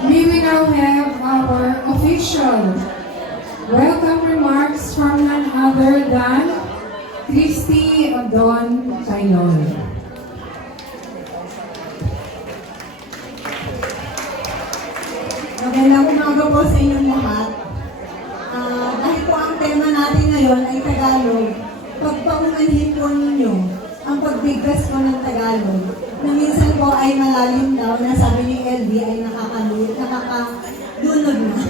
May we now have our official welcome remarks from none other than Christy Don Taylor. Magandang umaga po sa inyong lahat. Dahil po ang tema natin ngayon ay Tagalog, pagpaunganhin po ninyo ang pagbigkas po ng Tagalog, na minsan po ay malalim daw, na sabi ni LB ay nakakadunod na.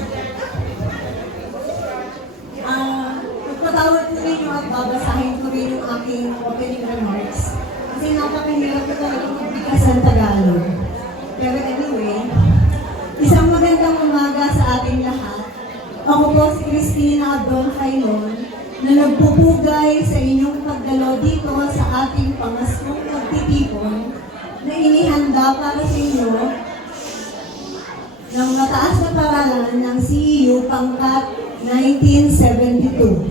Pagpatawad po ninyo at babasahin ko rin yung aking opening remarks. Kasi napakahirap po talaga magbigkas ng Tagalog. Pero anyway, isang magandang umaga sa ating lahat. Ako po si Christina Abdon Failon na nagpupugay sa inyong pagdalo dito sa ating pamaskong pagtitipon na inihanda para sa inyo ng mataas na paralan ng CEU pangkat 1972.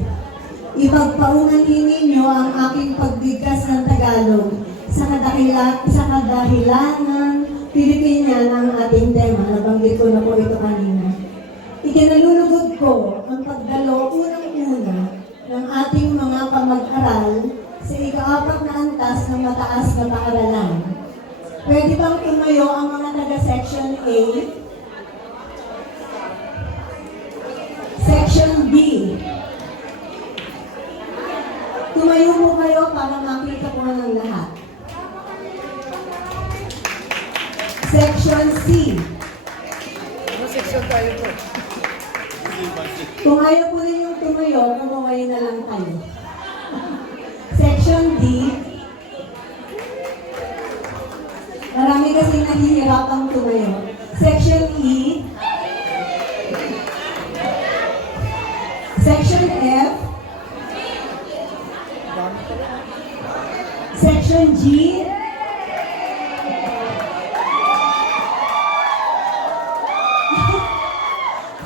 Ipagpaunganhin ninyo ang aking pagbigkas ng Tagalog sa kadahilanan Pilipina ng ating tema. Nabanggit ko na po ito kanina. Ikinalulugod ko ang pagdalo unang-una ng ating mga kamag-aral sa ika-4 na antas ng mataas na paaralan. Pwede bang tumayo ang mga taga-Section A? Section B. Tumayo po kayo para makita po ng lahat. Section C. Ano section tayo po? Kung ayaw po rin yung tumayo, kumaway na lang kayo. Section D. Marami kasi nahihirapang tumayo. Section E. Section F. Section G.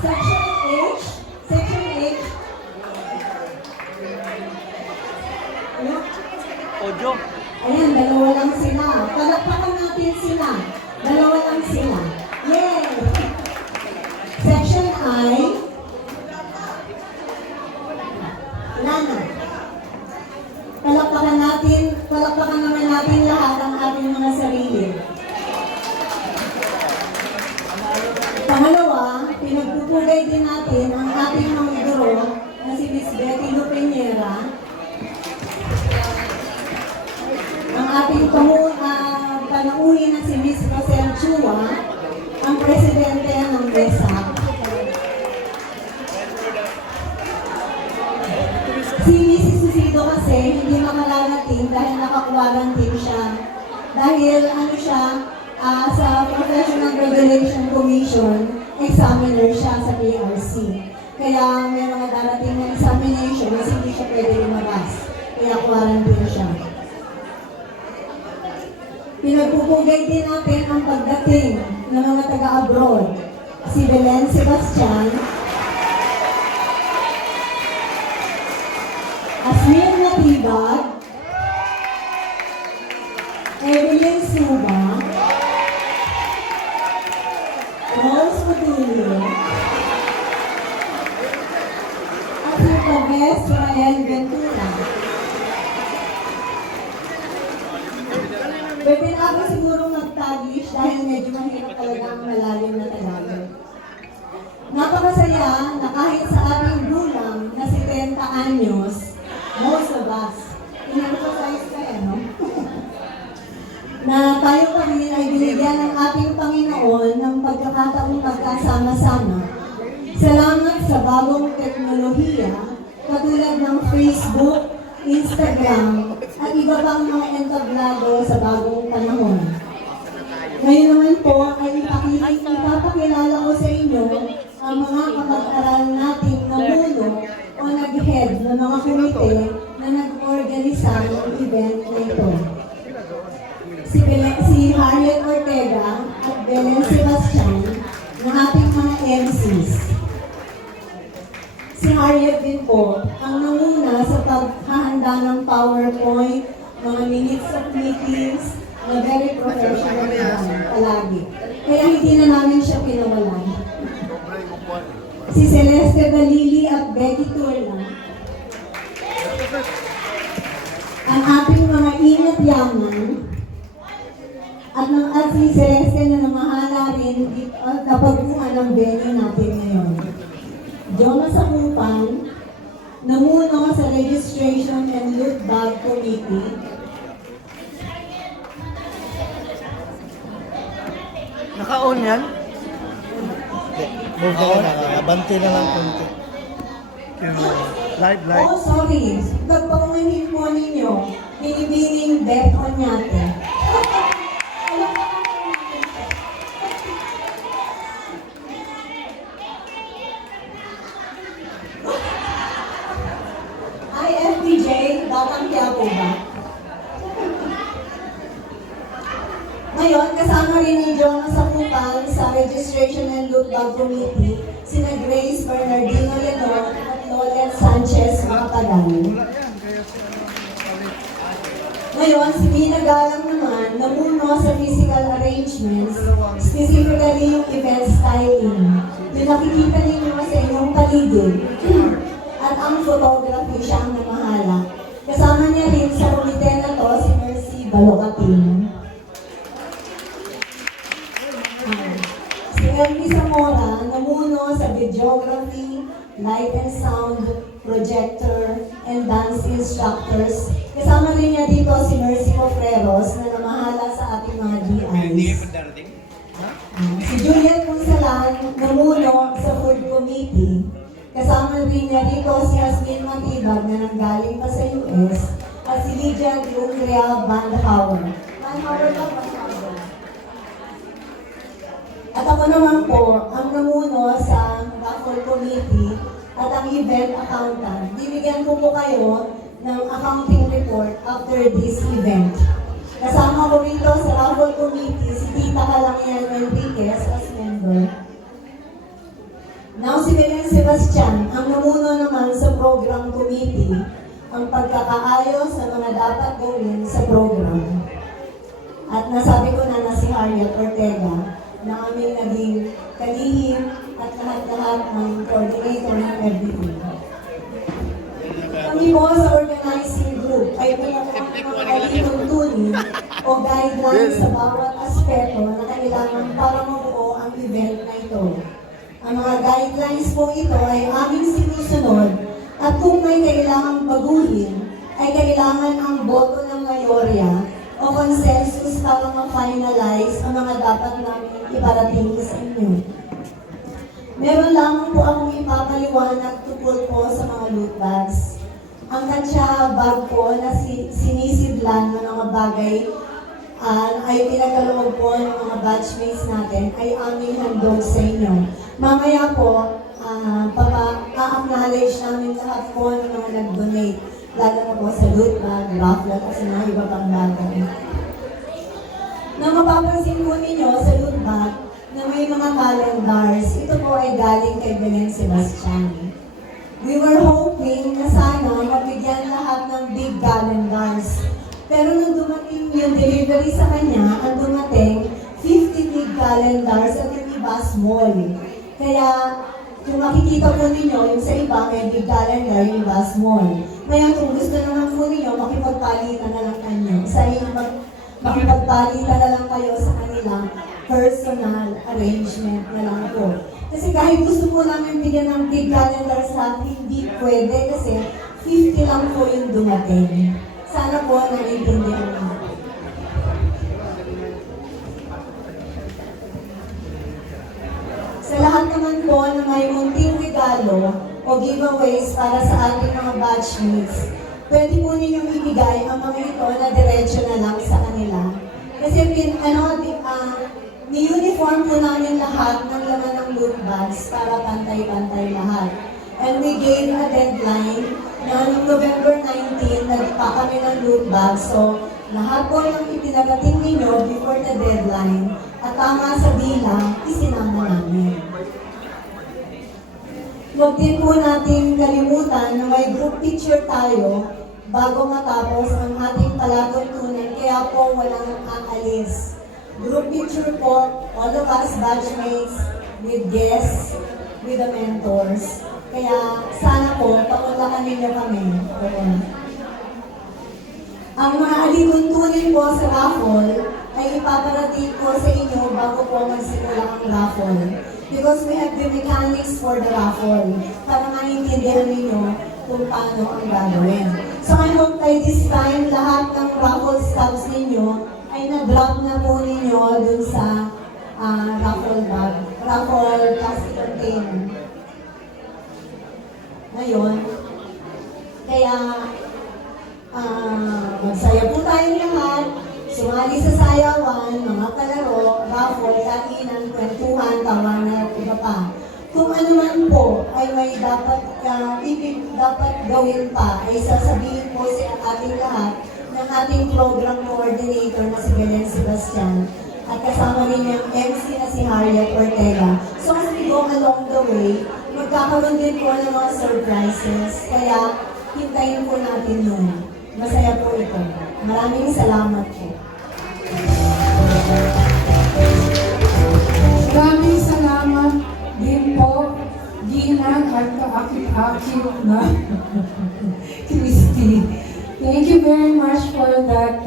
Section H. Section H. Ano? Audio. Ayan, dalawa lang sila. Palakpakan natin sila. Dalawa lang sila. Yay! Section I. Lana. Palakpakan naman natin lahat ang ating mga sarili. Pangalawa, pinagpupugay din natin ang ating mga guro na si Miss Betty Lupeñera, ang ating panauhin na si Miss Rosel Chua, ang presidente ng BESAC. Si Mrs. Susido kasi hindi makalarating dahil naka-quarantine siya. Dahil sa Professional Regulation Commission, examiner siya sa PRC. Kaya may mga darating na examination na hindi siya pwede lumabas. Kaya quarantine siya. Pinagpupugay din natin ang pagdating ng mga taga-abroad. Si Belen Sebastian, Asmin Natibag, Evelyn Suba, Rose Matulio, at si Tabes Rael Ventura. Pwede na ako siguro mag-taglish dahil medyo mahirap talaga ang malalim na Tagalog. Napakasaya na kahit sa ating gulang na 70 anyos, most of us, in-emphasize ka no? Na tayo pa rin ay binigyan ng ating Panginoon ng pagkakataong magkasama-sama. Salamat sa bagong teknolohiya, katulad ng Facebook, Instagram, at iba pang mga entablado sa bagong panahon. Ngayon naman po ay ipapakilala ko sa inyo ang mga kamag-aral nating namuno o nag-head ng mga komite na nag-organisa ng event na ito. Si Harriet Ortega at Belen Sebastian ng ating mga MCs. Si Harriet din po ang nanguna sa paghahanda ng PowerPoint, mga minutes of meetings, na very professional naman palagi. Kaya hindi na namin siya pinawala. Lily at Becky Turla, ang ating mga inat yaman, at si Celeste na namahala rin at napaguhan ng venue natin ngayon. Jonas Sakupan, namuno sa Registration and Loot Bag Committee. Naka-on yan? Move na lang, abante na lang konti. Live. Oh, sorry. Pagpakumanin po ninyo, binibining bet on yate. Hi, FPJ. Batang Quiapo ba? Ngayon, kasama rin ni Jonas Sakupan sa Registration and Loot Bag Committee, sina Grace Bernardino Lenon at Lolet Sanchez Makapagal. Ngayon, si Mina Galang naman namuno sa physical arrangements, specifically yung event styling. Yung nakikita ninyo sa inyong paligid. At ang photography siya ang namahala. Kasama niya rin sa komite na to si Mercy Balocatin. Si Elmi Zamora namuno sa videography, light and sound, projector, and dance instructors. Kasama rin niya dito si Mercy Cofreros na namahala sa ating mga DIs. Si Juliet Punsalan namuno sa food committee. Kasama rin niya dito si Asmin Matibag na nanggaling pa sa US at si Lydia Glungria Bandhauer. Bandhauer ba? Bandhauer. At ako naman po ang namuno sa raffle committee at ang event accountant. Bibigyan ko po kayo ng accounting report after this event. Kasama ko rito sa raffle committee si Tita Kalangyan Enriquez as member. Now si Belen Sebastian ang namuno naman sa program committee ang pagkakaayos sa mga dapat gawin sa program. At nasabi ko na si Harriet Ortega na aming naging kalihim at lahat-lahat ng coordinator ng everything. Kami po sa organizing group ay pinakaang mga ituntunin o guidelines sa bawat aspeto na kailangan para mabuo ang event na ito. Ang mga guidelines po ito ay aming sinusunod at kung may kailangang baguhin, ay kailangan ang boto ng mayorya o consensus para ma-finalize ang mga dapat namin iparating sa inyo. Meron lamang po akong ipapaliwanag tungkol po sa mga loot bags. Ang katsa bag po na sinisidlan ng mga bagay ay pinagaloob po ng mga batchmates natin ay aming handog sa inyo. Mamaya po, a-acknowledge namin lahat po ng mga nag-donate. Lalo na po sa loot bag, raffle at sa mga iba pang bagay. Nang mapapansin po ninyo sa loot bag na may mga calendars, ito po ay galing kay Belen Sebastian. We were hoping na sana mabigyan lahat ng big calendars. Pero nung dumating yung delivery sa kanya, ang dumating 50 big calendars at yung iba small. Kaya kung makikita po ninyo, yung sa iba may big calendar, yung iba small. Kaya kung gusto naman po ninyo, makipagpalitan na lang kanyo. Makipagpalitan na lang kayo sa kanilang personal arrangement na lang po. Kasi kahit gusto po namin bigyan ng big calendar sa atin, hindi pwede kasi 50 lang po yung dumating. Sana po naiintindihan natin. Sa lahat naman po na may munting regalo o giveaways para sa ating mga batchmates, pwede po ninyong ibigay ang mga ito na diretso na lang sa kanila. Kasi ni-uniform po namin lahat ng laman ng loot bags para pantay-pantay lahat. And we gave a deadline na noong November 19, nagpa kami ng loot bags. So, lahat po ng ipinagating ninyo before the deadline at tama sa bilang, isinama namin. Huwag din po natin kalimutan na may group picture tayo bago matapos ang ating palatuntunan, kaya po walang aalis. Group picture po, all of us batchmates, with guests, with the mentors. Kaya sana po, papuntahan ninyo kami. Oo. Ang mga alituntunin po sa raffle ay ipaparating ko sa inyo bago po magsimula ang raffle. Because we have the mechanics for the raffle para maintindihan ninyo kung paano ang gagawin. So I hope by this time, lahat ng raffle stubs ninyo ay na-drop na po ninyo dun sa raffle bag, raffle plastic container. Ngayon, kaya magsaya po tayong lahat, sumali sa sayawan, mga kalaro, raffle, kainan, kwentuhan, tawanan, at iba pa. Kung ano man po ay may dapat gawin pa, ay sasabihin po sa ating lahat ng ating program coordinator na si Belen Sebastian at kasama rin yung MC na si Harriet Ortega. So as we go along the way, magkakaroon din po ng mga surprises. Kaya hintayin po natin yun. Masaya po ito. Maraming salamat po. Maraming salamat din po, Gina at kaakit-akit na Christy. Thank you very much for that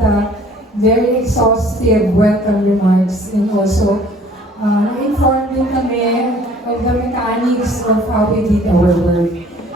very exhaustive welcome remarks, and also na-inform din kami of the mechanics of how we did our work.